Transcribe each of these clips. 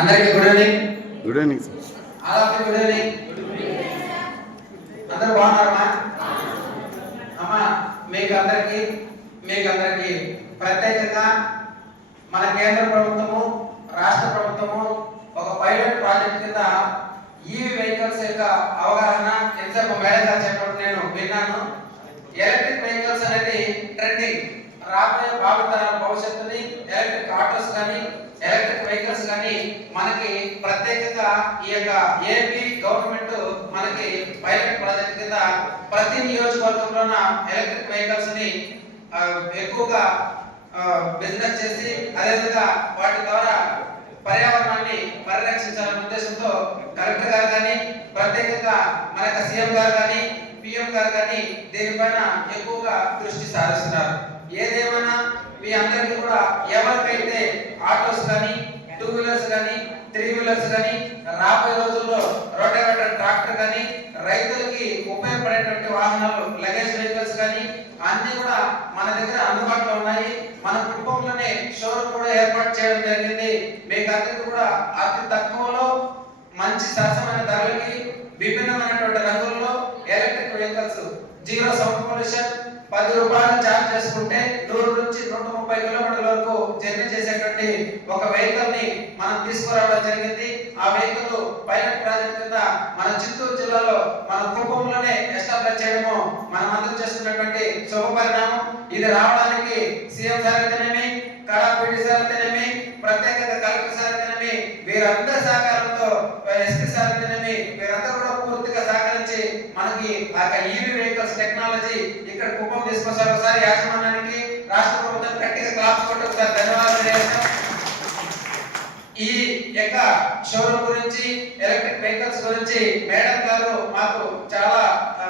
అందరికీ good evening. Good evening sir. All good evening. అందరూ బాగున్నారమ్మా? అమ్మా మీకు అందరికీ ప్రత్యేకంగా మన కేంద్ర ప్రభుత్వము రాష్ట్ర ప్రభుత్వము ఒక పైలట్ ప్రాజెక్ట్ కింద ఈవీ వెహికల్స్ యొక్క అవగాహన ఎంతసేపు మేడం గారు చెప్పడం నేను విన్నాను. ఎలక్ట్రిక్ వెహికల్స్ అనేది ట్రెండింగ్. రాబోయే భావితరాల భవిష్యత్తుని ఎలక్ట్రిక్ ఆటోస్ కానీ ఎలక్ట్రిక్ వెహికల్స్ కానీ మనకి ప్రత్యేకంగా ఈ యొక్క ఏపీ గవర్నమెంట్ మనకి పైలట్ ప్రాజెక్ట్ కింద ప్రతి నియోజకవర్గంలోన ఎలక్ట్రిక్ వెహికల్స్ ని ఎక్కువగా బిజినెస్ చేసి అదేవిధంగా వాటి ద్వారా పర్యావరణాన్ని పరిరక్షించాలనే ఉద్దేశంతో కలెక్టర్ గారు కానీ ప్రత్యేకంగా మన సీఎం గారు కానీ పిఎం గారు కానీ దీనిపైన ఎక్కువగా దృష్టి సారిస్తున్నారు. ఏదేమైనా మీ అందరికీ కూడా ఎవరికైతే ఆటోస్ కానీ 2 వీలర్స్ కానీ 3 వీలర్స్ కానీ రాబోయే రోజుల్లో రోటావేటర్ ట్రాక్టర్ కానీ రైతులకి ఉపయోగపడేటువంటి వాహనాలు లగేజ్ వెహికల్స్ కానీ అన్ని కూడా మన దగ్గర అందుబాటులో ఉన్నాయి. మన కుటుంబంలోనే షోరూమ్ కూడా ఏర్పాటు చేయడం జరిగింది. మీకు అందరికీ కూడా అతి తక్కువలో మంచి సరసమైన ధరలకి విభిన్నమైనటువంటి రంగుల్లో electric vehicles zero sound pollution 10 రూపాయలు ఛార్జ్ చేసుకుంటే 100 నుంచి 130 కిలోమీటర్ల వరకు జర్నీ చేసేటువంటి ఒక వెహికల్ ని మనం తీసుకురావడం జరిగింది. ఆ వెహికల్ పైలట్ ప్రాజెక్ట్ కింద మన చిత్తూరు జిల్లాలో మన కుప్పంలోనే ఎస్టాబ్లిష్ చేయడము మనం అందరూ చేస్తున్నటువంటి శుభ పరిణామం. ఇది రావడానికి సీఎం సార్ అయితేనేమి, కడా పీడీ సార్ అయితేనేమి, ప్రత్యేకంగా కలెక్టర్ సార్ అయితేనేమి, వీరందరి సహకారంతో ఎస్పీ సార్ అయితేనేమి వీరందరూ కూడా పూర్తిగా సహకరించి మనకి ఆ ఈవీ వెహికల్స్ టెక్నాలజీ ఇక్కడ కుప్పం తీసుకొస్తారు. ఒకసారి యాజమాన్యానికి రాష్ట్ర ప్రభుత్వం గట్టిగా క్లాప్స్ కొట్టి ఒకసారి ధన్యవాదాలు చేస్తాం. ఈ యొక్క షోరూమ్ గురించి ఎలక్ట్రిక్ వెహికల్స్ గురించి మేడం గారు మాకు చాలా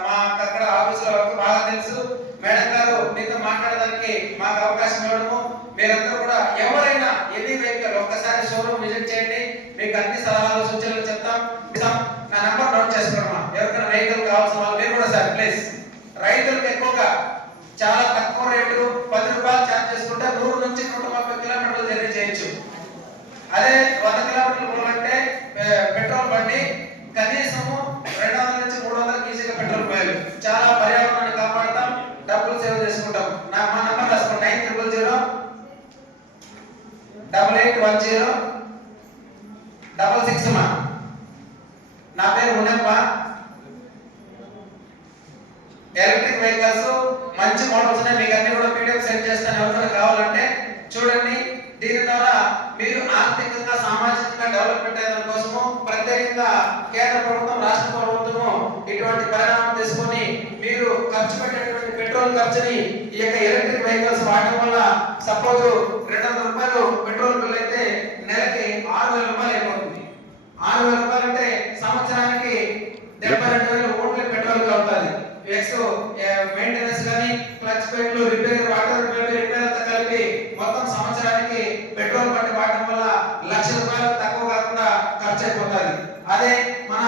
మాకు అక్కడ ఆఫీసులో బాగా తెలుసు. మేడం గారు మీతో మాట్లాడడానికి మాకు అవకాశం ఇవ్వడము, మీరందరూ కూడా ఎవరైనా ఎనీ వెహికల్ ఒక్కసారి షోరూమ్ విజిట్ చేయండి, మీకు అన్ని సలహాలు సూచనలు చెప్తాం. నా నంబర్ నోట్ చేసుకోండి. ఎవరికైనా వెహికల్ కావాల్సిన వాళ్ళు మీరు కూడా సార్ ప్లీజ్. రైతులకు ఎక్కువగా చాలా తక్కువ రేటు 10 రూపాయలు ఛార్జ్ చేసుకుంటే 100 నుంచి 130 కిలోమీటర్లు జర్నీ చేయొచ్చు. అదే 100 కిలోమీటర్లు పోవాలంటే పెట్రోల్ బండి కనీసము 200 నుంచి 300 ఈజీగా పెట్రోల్ పోయాలి. చాలా పర్యావరణాన్ని కాపాడతాం, డబ్బులు సేవ్ చేసుకుంటాం. మా నంబర్ రాసుకోండి 9000 8810 66. నా పేరు ఉన్నప్ప. ఎలక్ట్రిక్ వెహికల్స్ మంచి మోడల్స్ ఉన్నాయి, మీకు అన్ని కూడా పీడిఎఫ్ సెండ్ చేస్తాను. ఎవరికైనా కావాలంటే చూడండి. దీని ద్వారా మీరు ఆర్థికంగా సామాజికంగా డెవలప్మెంట్ అయ్యే కోసము ప్రత్యేకంగా కేంద్ర ప్రభుత్వం రాష్ట్ర ప్రభుత్వము ఇటువంటి పరిణామం తీసుకొని మీరు ఖర్చు పెట్టేటువంటి పెట్రోల్ ఖర్చుని ఈ యొక్క ఎలక్ట్రిక్ వెహికల్స్ వాడడం వల్ల సపోజ్ 200 రూపాయలు పెట్రోల్ బిల్ అయితే నెలకి 6000 రూపాయలు అయిపోతుంది. 6000 రూపాయలు అంటే సంవత్సరానికి 72,000 ఓన్లీ పెట్రోల్ గా ఉంటుంది. ఎక్స్ మెయింటెనెన్స్ కానీ క్లచ్ ప్లేట్లు రిపేర్ వాటర్ రిపేర్ అంతా కలిపి మొత్తం సంవత్సరానికి పెట్రోల్ బండి వాడటం వల్ల 1,00,000 రూపాయలు తక్కువ కాకుండా ఖర్చు అయిపోతుంది. అదే మన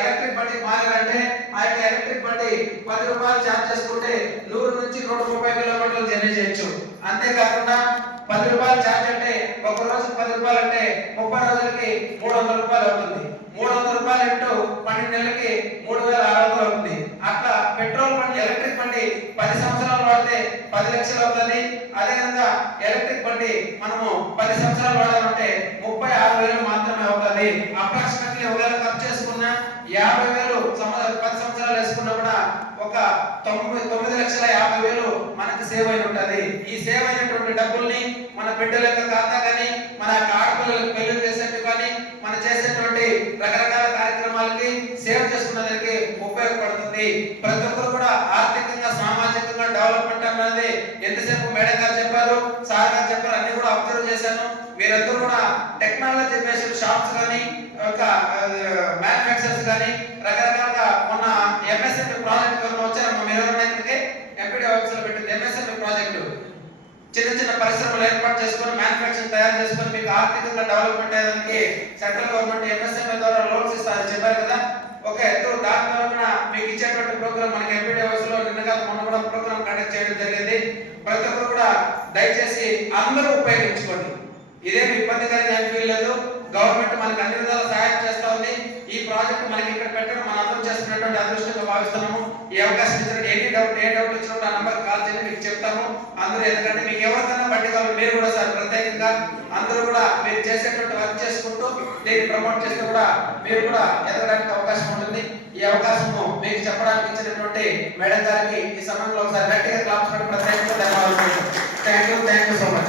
ఎలక్ట్రిక్ బండి మారాలంటే ఆ యొక్క ఎలక్ట్రిక్ బండి 10 రూపాయలు ఛార్జ్ చేసుకుంటే 100 నుంచి 130 కిలోమీటర్లు జర్నీ చేయొచ్చు. అంతేకాకుండా 10 రూపాయలు ఛార్జ్ అంటే ఒక రోజు 10 రూపాయలు అంటే 30 రోజులకి 300 రూపాయలు అవుతుంది. 300 రూపాయలు ఇంటూ 12 నెలలకి 3600 అవుతుంది. అట్లా పెట్రోల్ బండి ఎలక్ట్రిక్ బండి 10 సంవత్సరాలు వాడితే 10 లక్షలు అవుతుంది. అదేవిధంగా ఎలక్ట్రిక్ బండి మనము 10 సంవత్సరాలు వాడాలంటే 36,000 మాత్రమే అవుతుంది. అప్రాక్సిమేట్లీ ఒకవేళ ఖర్చు చేసుకున్నా 50,000 10 సంవత్సరాలు వేసుకున్నా కూడా ఒక 9,50,000 మనకి సేవ్ అయి ఉంటుంది. ఈ సేవ్ అయినటువంటి డబ్బుల్ని మన బిడ్డల యొక్క ఖాతా కానీ మన ఆడపిల్లలకు పెళ్లి చేసేట్టు కానీ మన చేసేటువంటి రకరకాల కార్యక్రమాలకి సేవ్ చేసుకునేందుకు ఉపయోగపడుతుంది. ప్రతి ఒక్కరు కూడా ఆర్థికంగా సామాజికంగా డెవలప్మెంట్ అన్నది ఎంతసేపు మేడం గారు చెప్పారు, సార్ గారు చెప్పారు, అన్ని కూడా అబ్జర్వ్ చేశాను. మీరందరూ కూడా టెక్నాలజీ బేస్డ్ షాప్స్ కానీ ఒక మ్యానుఫ్యాక్చరర్స్ కానీ రకరకాలుగా మొన్న ఎంఎస్ఎంఈ ప్రాజెక్ట్ వచ్చారమ్మా. మీరు ఎవరైనా ఎంపీడీ ఆఫీస్ లో పెట్టింది ఎంఎస్ఎంఈ ప్రాజెక్టు. చిన్న చిన్న పరిశ్రమలు ఏర్పాటు చేసుకొని మ్యానుఫ్యాక్చరింగ్ తయారు చేసుకొని మీకు ఆర్థికంగా డెవలప్మెంట్ అయ్యేదానికి సెంట్రల్ గవర్నమెంట్ ఎంఎస్ఎంఈ ద్వారా లోన్స్ ఇస్తారని చెప్పారు కదా. ఓకే, దాని ద్వారా మీకు ఇచ్చేటువంటి ప్రోగ్రామ్ మనకి ఎంపీడీ ఆఫీస్ లో నిన్నగా మొన్న కూడా ప్రోగ్రామ్ కండక్ట్ చేయడం జరిగింది. ప్రతి ఒక్కరు కూడా దయచేసి అందరూ ఉపయోగించుకోండి. ఇదేమి ఇబ్బందికరంగా ఏం ఫీల్ లేదు. గవర్నమెంట్ మనకి అన్ని విధాల సహాయం చేస్తా ఉంది. ఈ ప్రాజెక్ట్ మనకి ఇక్కడ పెట్టడం మనం అందరం చేస్తున్నటువంటి అదృష్టంగా భావిస్తున్నాము. ఈ అవకాశం ఇచ్చిన ఏ డౌట్ వచ్చినప్పుడు ఆ నంబర్ కాల్ చేయండి, మీకు చెప్తాము. అందరూ ఎందుకంటే మీకు ఎవరికైనా బట్టి కావాలి మీరు కూడా సార్ ప్రత్యేకంగా అందరూ కూడా మీరు చేసేటువంటి వర్క్ చేసుకుంటూ దీన్ని ప్రమోట్ చేస్తూ కూడా మీరు కూడా ఎదగడానికి అవకాశం ఉంటుంది. ఈ అవకాశము మీకు చెప్పడానికి ఇచ్చినటువంటి మేడం గారికి ఈ సమయంలో ఒకసారి గట్టిగా క్లాప్స్ పెట్టి ప్రత్యేకంగా ధన్యవాదాలు. Thank you so much.